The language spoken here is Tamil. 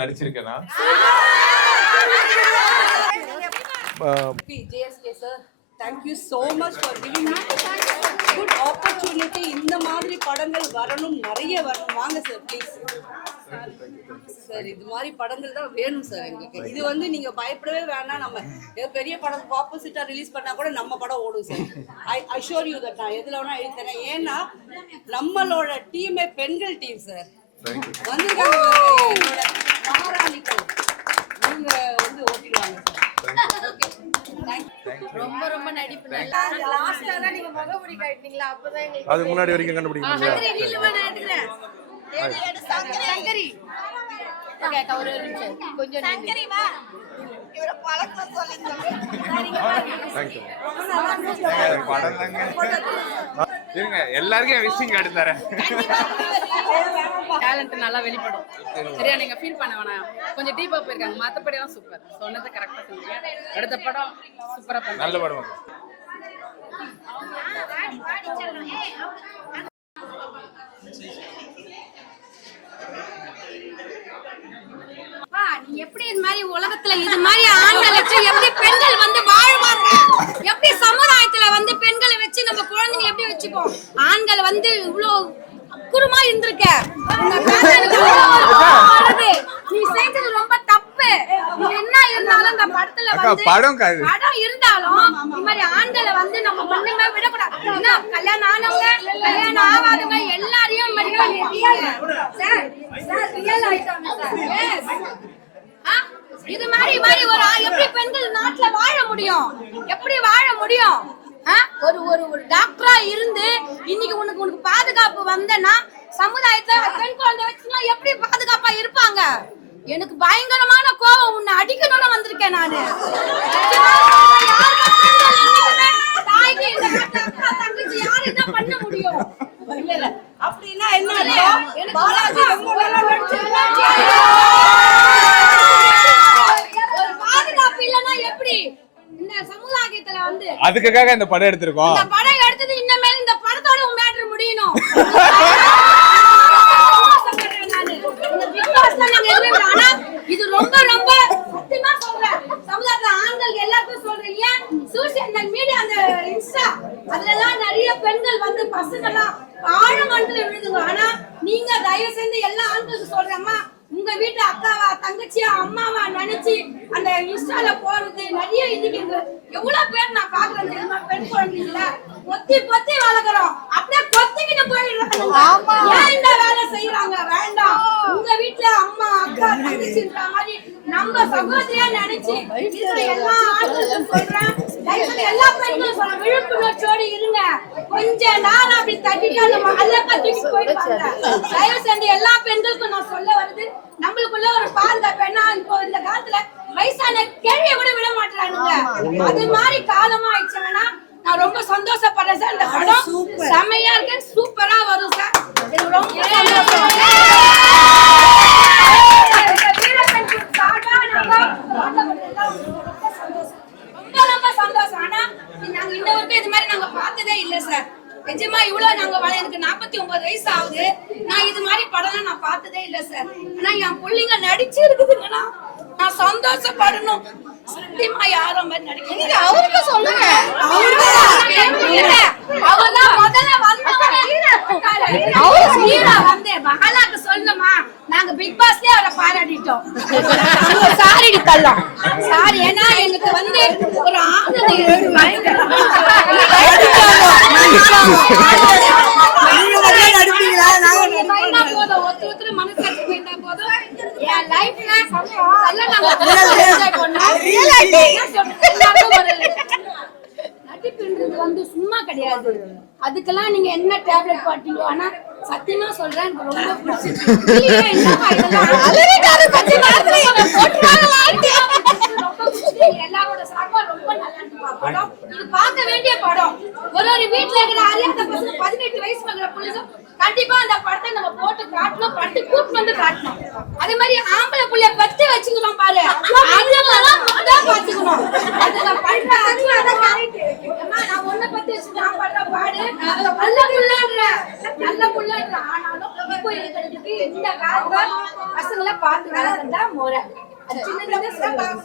நடிச்சிருக்கேனா? JSK sir, thank you so much for giving me good opportunity. இந்த மாதிரி படங்கள் வரணும், நிறைய வரணும். வாங்க சார் ப்ளீஸ் சார். இது மாதிரி படங்கள் தான் வேணும் சார் எங்களுக்கு. இது வந்து நீங்க பயப்படவே வேணாம். நம்ம பெரிய படம் ஆப்போசிட்டா ரிலீஸ் பண்ணா கூட நம்ம படம் ஓடும் sir. I assure you that நான் எதுல வேணா எழுதித்தரேன். ஏன்னா நம்மளோட டீமே பெண்கள் டீம் சார். வந்து என்னோட மகாராணிகள் நீங்க வந்து ஓட்டிடுவாங்க சார். ரொம்ப ரொம்ப நடிப்பு நல்லா. லாஸ்ட்ல தான் நீங்க முகமுடி காட்டினீங்களா? அப்பதான் எங்களுக்கு அது முன்னாடி வரைக்கும் கண்டுபிடிக்க முடியல. சங்கரி ஓகே கவர் இருந்துச்சு கொஞ்சம் சங்கரி வா இவர பழக்கம் சொல்லுங்க. Thank you. படம் தாங்க. இருங்க எல்லாருக்கும் விஷயம் காட்டி தரேன். டேலண்ட் நல்லா வெளிப்படும். சரியா நீங்க ஃபீல் பண்ண வேணாம். கொஞ்சம் டீப்பா போயிருக்காங்க. மத்தபடி எல்லாம் சூப்பர். சொன்னது கரெக்டா சொன்னீங்க. அடுத்த படம் சூப்பரா பண்ணுங்க. நல்ல படம். நீ எப்படி இது மாதிரி உலகத்துல இது மாதிரி ஆண்கள் வச்சு எப்படி பெண்கள் வந்து வாழ்வாங்க? எப்படி சமுதாயத்துல வந்து பெண்களை வச்சு நம்ம குழந்தைங்க எப்படி வச்சுப்போம்? ஆண்கள் வந்து இவ்வளவு அக்குறமா இருந்திருக்க. நீ செய்தது ரொம்ப தப்பு. என்ன இருந்தாலும் அந்த படத்துல வந்து படம் இருந்தாலும் இந்த மாதிரி ஆண்களை வந்து நம்ம ஒண்ணுமே விடக்கூடாது. என்ன கல்யாணம் ஆனவங்க கல்யாணம் ஆகாதவங்க எல்லாரையும் இது மாதிரி ஒரு எப்படி பெண்கள் நாட்டுல வாழ முடியும்? எப்படி வாழ முடியும்? ஒரு டாக்டரா இருந்து இன்னைக்கு உனக்கு பாதுகாப்பு வந்தனா சமுதாயத்துல பெண் குழந்தை வச்சுனா எப்படி பாதுகாப்பா இருப்பாங்க? எனக்கு பயங்கரமான கோவம். உன்னை அடிக்கணும்னு வந்திருக்கேன் நானு. தாய்க்கு இந்த அக்கா தங்கச்சி யாரு என்ன பண்ண முடியும்? இல்ல அப்படின்னா என்ன? பாலாஜி ரொம்ப நல்லா நடிச்சிருக்காங்க. ஒரு பாதுகாப்பு இல்லனா எப்படி இந்த சமுதாயத்துல வந்து? அதுக்காக இந்த படம் எடுத்துறோம். இந்த படம் எடுத்தது இன்னமே இந்த படத்தோட மேட்டர் முடியணும். இது ரொம்ப ரொம்ப சத்தியமா சொல்றேன். சமுதாயத்துல ஆண்கள் எல்லாருக்கும் சொல்றேன். ஏன் சோசியல் மீடியா அந்த இன்ஸ்டா அதுலலாம் நிறைய பெண்கள் வந்து பசங்கெல்லாம் ஆழமனத்துல விழுதுங்க. ஆனா நீங்க தயவு செஞ்சு எல்லா ஆண்களுக்கு சொல்றேம்மா, உங்க வீட்டு அக்காவா தங்கச்சியா அம்மாவா நினைச்சு அந்த இன்ஸ்டால போறது நிறைய இதுக்கு எவ்வளவு பேர் நான் பாக்குறேன் தெரியுமா? பெண் குழந்தைங்கள பொத்தி வளர்க்குறோம். அப்படியே கொத்திக்கிட்டு போயிடுறாங்க. ஏன் இந்த வேலை செய்யறாங்க? வேண்டாம். உங்க வீட்டுல அம்மா அக்கா தங்கச்சின்ற மாதிரி நம்ம சகோதரியா நினைச்சு எல்லா ஆண்களுக்கும் சொல்றேன். எல்லா பெண்களும் சொல்றேன், விழிப்புணர்ச்சியோடு இருங்க. கொஞ்ச நேரம் அப்படி தட்டிட்டாலும் அல்ல கத்திட்டு போயிடுவாங்க. தயவு செஞ்சு எல்லா பெண்களுக்கும் நான் சொல்ல வருது, நம்மளுக்குள்ள ஒரு பாதுகாப்பு. என்ன இப்போ இந்த காலத்துல வயசான கேள்விய கூட விட மாட்டானுங்க. அது மாதிரி காலமா ஆயிடுச்சுன்னா நான் ரொம்ப சந்தோஷப்படுறேன் சார். இந்த படம் செமையா இருக்கு, சூப்பரா வரும் சார். எனக்கு ரொம்ப சந்தோஷம். ரொம்ப சந்தோஷம். ஆனா நாங்க இன்ன வரைக்கும் இது மாதிரி நாங்க பார்த்ததே இல்ல சார். நிஜமா இவ்வளவு நாங்க எனக்கு 49 வயசு ஆகுது. நான் இது மாதிரி படம் நான் பார்த்ததே இல்ல சார். ஆனா என் பிள்ளைங்க நடிச்சு இருக்குதுங்கன்னா நான் சந்தோஷப்படணும். சத்தியமா யாரும் மாதிரி நடிக்க அவருக்கு சொல்லுங்க. அவர்தான் முதல்ல வந்தேன் மகாலாக்கு சொல்லணுமா? நாங்க பிக் பாஸ்லயே அவரை பாராட்டிட்டோம். சாரிடி தள்ளோம் சாரி. ஏன்னா எங்களுக்கு வந்து ஒரு ஆனந்த ஒருத்தர் மனசாட்சி போயிட்டா போதும். என் லைஃப்ல நடிப்புன்றது வந்து சும்மா கிடையாது. அதுக்கெல்லாம் நீங்க என்ன டேப்லெட் பாட்டீங்களோ. ஆனா சத்தியமா சொல்றேன், ரொம்ப பிடிச்சிருக்கு. எல்லாரோட சார்பா ரொம்ப நல்லா இருக்கு படம். இது பார்க்க வேண்டிய படம். ஒரு வீட்டுல இருக்கிற அறியாத பசங்க 18 வயசு இருக்கிற புள்ளைங்க கண்டிப்பா அந்த படத்தை நம்ம போட்டு காட்டணும், பட்டு கூட்டு வந்து காட்டணும். அதே மாதிரி ஆம்பளை புள்ளைய பத்தி வச்சுக்கணும் பாரு, அதெல்லாம் தான் பாத்துக்கணும். அதுல பண்ற நான் ஒன்ன பத்தி வச்சு நான் பண்ற பாடு நல்ல புள்ளன்ற ஆனாலும் இப்போ எனக்கு இந்த காலத்துல பசங்களை பார்த்து வளர்க்கறதா முறை. அது சின்னதுல இருந்து சொல்லுவாங்க.